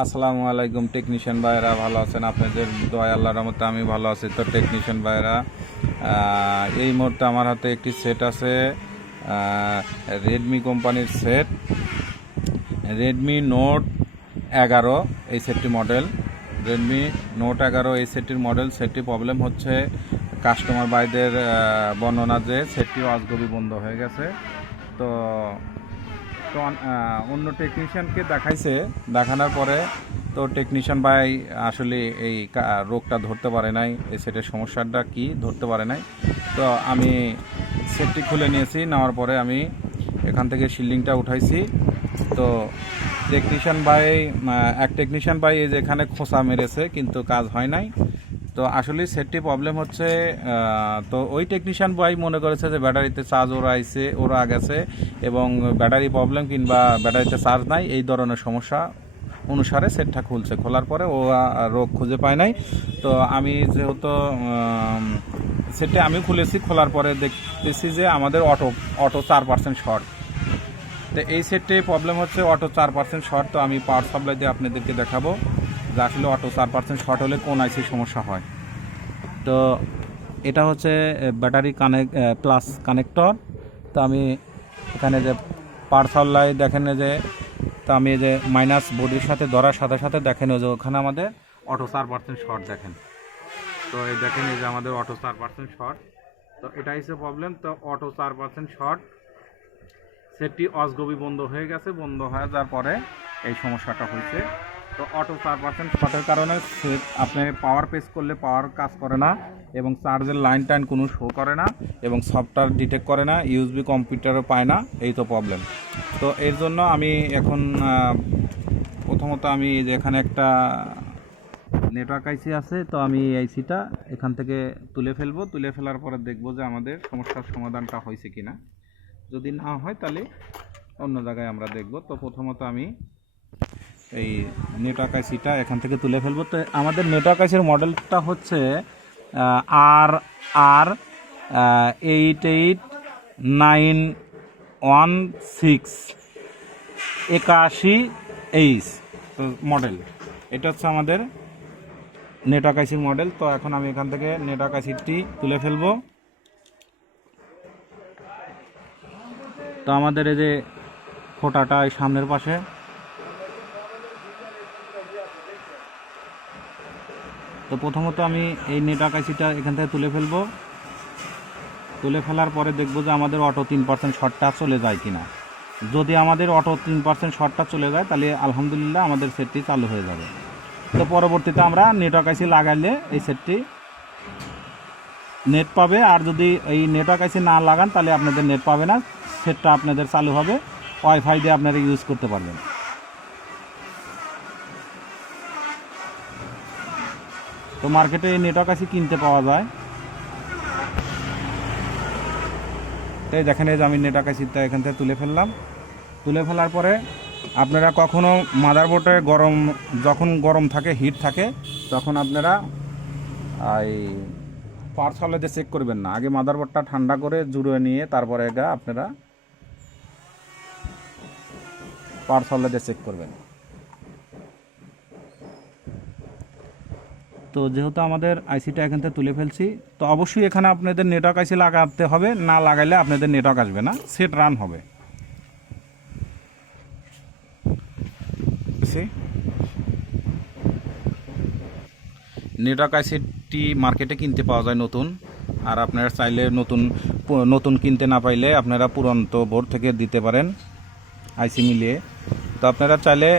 আসসালামু আলাইকুম টেকনিশিয়ান ভাইরা, ভালো আছেন? আপনাদের দয়া আল্লাহর রহমতে আমি ভালো আছি। তো টেকনিশিয়ান ভাইরা, এই মুহূর্তে আমার হাতে একটি সেট আছে, রেডমি কোম্পানির সেট, রেডমি নোট 11 এই সেটটি মডেল। রেডমি নোট 11 এই সেটটির মডেল। সেটটি প্রবলেম হচ্ছে কাস্টমার ভাইদের বর্ণনা যে সেটটি অজগবি বন্ধ হয়ে গেছে। তো তো অন্য টেকনিশিয়ানকে দেখানোর পরে তো টেকনিশিয়ান ভাই আসলে এই রোগটা ধরতে পারে নাই, এই সেটের সমস্যাটা কি ধরতে পারে নাই। তো আমি সেটটি খুলে নিয়েছি, নেওয়ার পরে আমি এখান থেকে শিল্ডিংটা উঠাইছি। তো টেকনিশিয়ান ভাই এই যে এখানে খোঁচা মেরেছে, কিন্তু কাজ হয় নাই। তো আসলে সেটটি প্রবলেম হচ্ছে, তো ওই টেকনিশিয়ান ভাই মনে করেছে যে ব্যাটারিতে চার্জ ওরা গেছে এবং ব্যাটারি প্রবলেম কিংবা ব্যাটারিতে চার্জ নাই, এই ধরনের সমস্যা অনুসারে সেটটা খুলছে। খোলার পরে ও রোগ খুঁজে পায় নাই। তো আমি যেহেতু সেটটা আমি খুলেছি, খোলার পরে দেখতেছি যে আমাদের অটো 4% শর্ট। তো এই সেটে প্রবলেম হচ্ছে অটো 4% শর্ট। তো আমি পাওয়ার সাপ্লাই দিয়ে আপনাদেরকে দেখাবো যে আসলে অটো 4% শর্ট হলে কোন আইসির সমস্যা হয়। তো এটা হচ্ছে ব্যাটারি প্লাস কানেক্টর। তো আমি এখানে যে পাওয়ার সাপ্লাই দেখেন যে, তো আমি যে মাইনাস বোর্ডের সাথে ধরার সাথে সাথে দেখেন যে ওখানে আমাদের অটো 4% শর্ট দেখেন। তো এই দেখেন এই যে আমাদের অটো 4% শর্ট। তো এটাই হচ্ছে প্রবলেম। তো অটো 4% শর্ট, সেটটি অজগবি বন্ধ হয়ে গেছে। বন্ধ হয়ে যাওয়ার পরে এই সমস্যাটা হয়েছে। তো অটো 4% শর্টের কারণে সেট আপনি পাওয়ার পেস করলে পাওয়ার কাজ করে না, এবং চার্জের লাইন টাইন কোনো শো করে না, এবং সফটওয়্যার ডিটেক্ট করে না, ইউএসবি কম্পিউটারও পায় না। এই তো প্রবলেম। তো এর জন্য আমি এখন প্রথমত আমি যে এখানে একটা নেটওয়ার্ক আইসি আছে, তো আমি এই আইসিটা এখান থেকে তুলে ফেলবো। তুলে ফেলার পরে দেখবো যে আমাদের সমস্যার সমাধানটা হয়েছে কিনা। যদি না হয় তাহলে অন্য জায়গায় আমরা দেখব। তো প্রথমত আমি এই নেটওয়ার্ক আইসিটা এখান থেকে তুলে ফেলবো। তো আমাদের নেটওয়ার্ক আইসির মডেলটা হচ্ছে RR8891 81H তো মডেল। এটা হচ্ছে আমাদের নেটওয়ার্ক আইসির মডেল। তো এখন আমি এখান থেকে নেটওয়ার্ক আইসিটি তুলে ফেলবো। তো আমাদের এই যে ফোটাটা এই সামনের পাশে, তো প্রথমত আমি এই নেটওয়ার্ক আইসিটা এখান থেকে তুলে ফেলবো। তুলে ফেলার পরে দেখবো যে আমাদের অটো 3% শর্টটা চলে যায় কিনা। যদি আমাদের অটো 3% শর্টটা চলে যায় তাহলে আলহামদুলিল্লাহ আমাদের সেটটি চালু হয়ে যাবে। তো পরবর্তীতে আমরা নেটওয়ার্ক আইসি লাগাইলে এই সেটটি নেট পাবে, আর যদি এই নেটওয়ার্ক আইসি না লাগান তাহলে আপনাদের নেট পাবে না, সেটটা আপনাদের চালু হবে, ওয়াইফাই দিয়ে আপনারা ইউজ করতে পারবেন। তো মার্কেটে এই নেটওয়ার্ক আইসি কিনতে পাওয়া যায়। তাই দেখেন এই যে আমি নেটওয়ার্ক আইসিটা এখান থেকে তুলে ফেললাম। তুলে ফেলার পরে আপনারা কখনো মাদারবোর্ডে যখন গরম থাকে, হিট থাকে, তখন আপনারা এই পাওয়ার সাপ্লাইতে চেক করবেন না। আগে মাদারবোর্ডটা ঠান্ডা করে জুড়ে নিয়ে তারপরে আপনারা পাওয়ার সাপ্লাইতে চেক করবেন। তো যেহেতু আমাদের আইসিটা এখান থেকে তুলে ফেলছি, তো অবশ্যই এখানে আপনাদের নেটওয়ার্ক আইসি লাগাতে হবে, না লাগাইলে আপনাদের নেটওয়ার্ক আসবে না, সেট রান হবে। নেটওয়ার্ক আইসিটি মার্কেটে কিনতে পাওয়া যায় নতুন, আর আপনারা চাইলে নতুন কিনতে না পাইলে আপনারা পুরনো বোর্ড থেকে দিতে পারেন আইসি মিলিয়ে। তো আপনারা চাইলে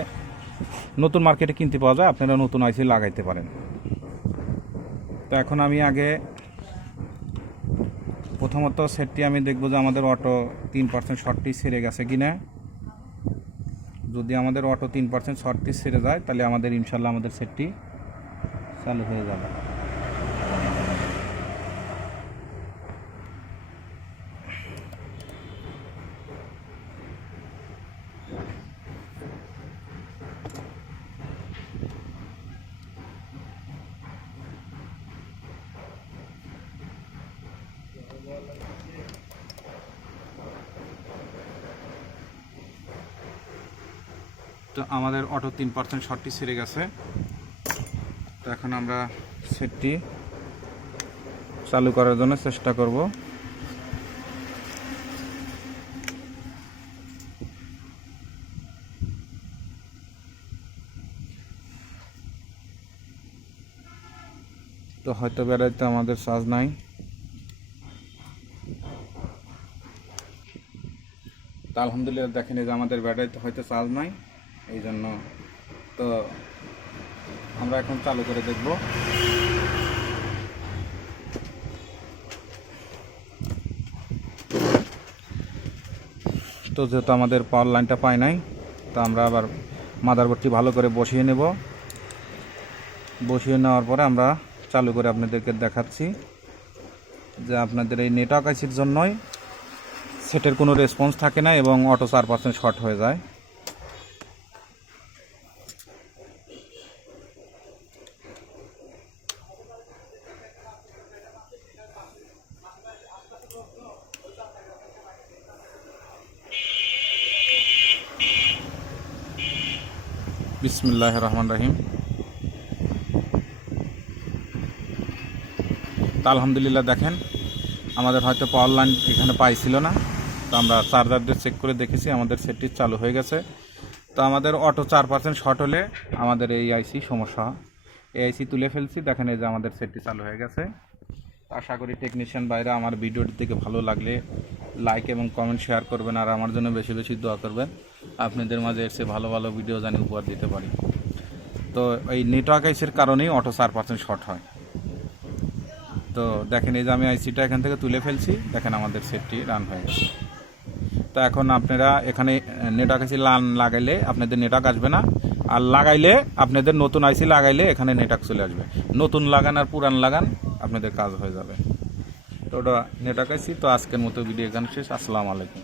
নতুন মার্কেটে কিনতে পাওয়া যায়, আপনারা নতুন আইসি লাগাইতে পারেন। তো এখন আমি আগে প্রথমত সেটটি আমি দেখব যে আমাদের অটো 3% শর্টটি ছেড়ে গেছে কিনা। যদি আমাদের অটো 3% শর্টটি ছেড়ে যায় তাহলে আমাদের ইনশাল্লাহ আমাদের সেটটি চালু হয়ে যাবে। তো আমাদের অটো 3% শর্টটি ছেড়ে গেছে। তো এখন আমরা সেটটি চালু করার জন্য চেষ্টা করব। তো হয়তো ব্যাটারিতে আমাদের চার্জ নাই। তো আলহামদুলিল্লাহ দেখেন যে আমাদের ব্যাটারিতে হয়তো চার্জ নাই, এই জন্য তো আমরা এখন চালু করে দেখব। তো যেহেতু আমাদের পাওয়ার লাইনটা পাই নাই, তো আমরা আবার মাদারবোর্ডটি ভালো করে বসিয়ে নেব। বসিয়ে নেওয়ার পরে আমরা চালু করে আপনাদেরকে দেখাচ্ছি যে আপনাদের এই নেটওয়ার্ক আইসির জন্যই সেটের কোনো রেসপন্স থাকে না এবং অটো 4% শর্ট হয়ে যায়। বিসমিল্লাহির রহমানির রহিম। তো আলহামদুলিল্লাহ দেখেন আমাদের হয়তো পাওয়ার লাইন এখানে পাইছিল না, তো আমরা চার্জার দিয়ে চেক করে দেখেছি আমাদের সেটটি চালু হয়ে গেছে। তো আমাদের অটো 4% শর্ট হলে আমাদের এই আইসি সমস্যা, এই আইসি তুলে ফেলছি। দেখেন এই যে আমাদের সেটটি চালু হয়ে গেছে। আশা করি টেকনিশিয়ান ভাইরা আমার ভিডিওটি থেকে ভালো লাগলে লাইক এবং কমেন্ট শেয়ার করবেন, আর আমার জন্য বেশি বেশি দোয়া করবেন। আপনাদের মাঝে এসে ভালো ভালো ভিডিও জানি উপহার দিতে পারি। তো এই নেটওয়ার্ক আইসির কারণেই অটো 4% শর্ট হয়। তো দেখেন এই যে আমি আইসিটা এখান থেকে তুলে ফেলছি, দেখেন আমাদের সেটটি রান হয়ে গেছে। তো এখন আপনারা এখানে নেটওয়ার্ক আইসি লাগাইলে আপনাদের নেটওয়ার্ক আসবে না, আর লাগাইলে আপনাদের নতুন আইসি লাগাইলে এখানে নেটওয়ার্ক চলে আসবে। নতুন লাগান আর পুরান লাগান আপনাদের কাজ হয়ে যাবে। তো ওটা নেটওয়ার্ক আইসি। তো আজকের মতো ভিডিও এখানে শেষ। আসসালামু আলাইকুম।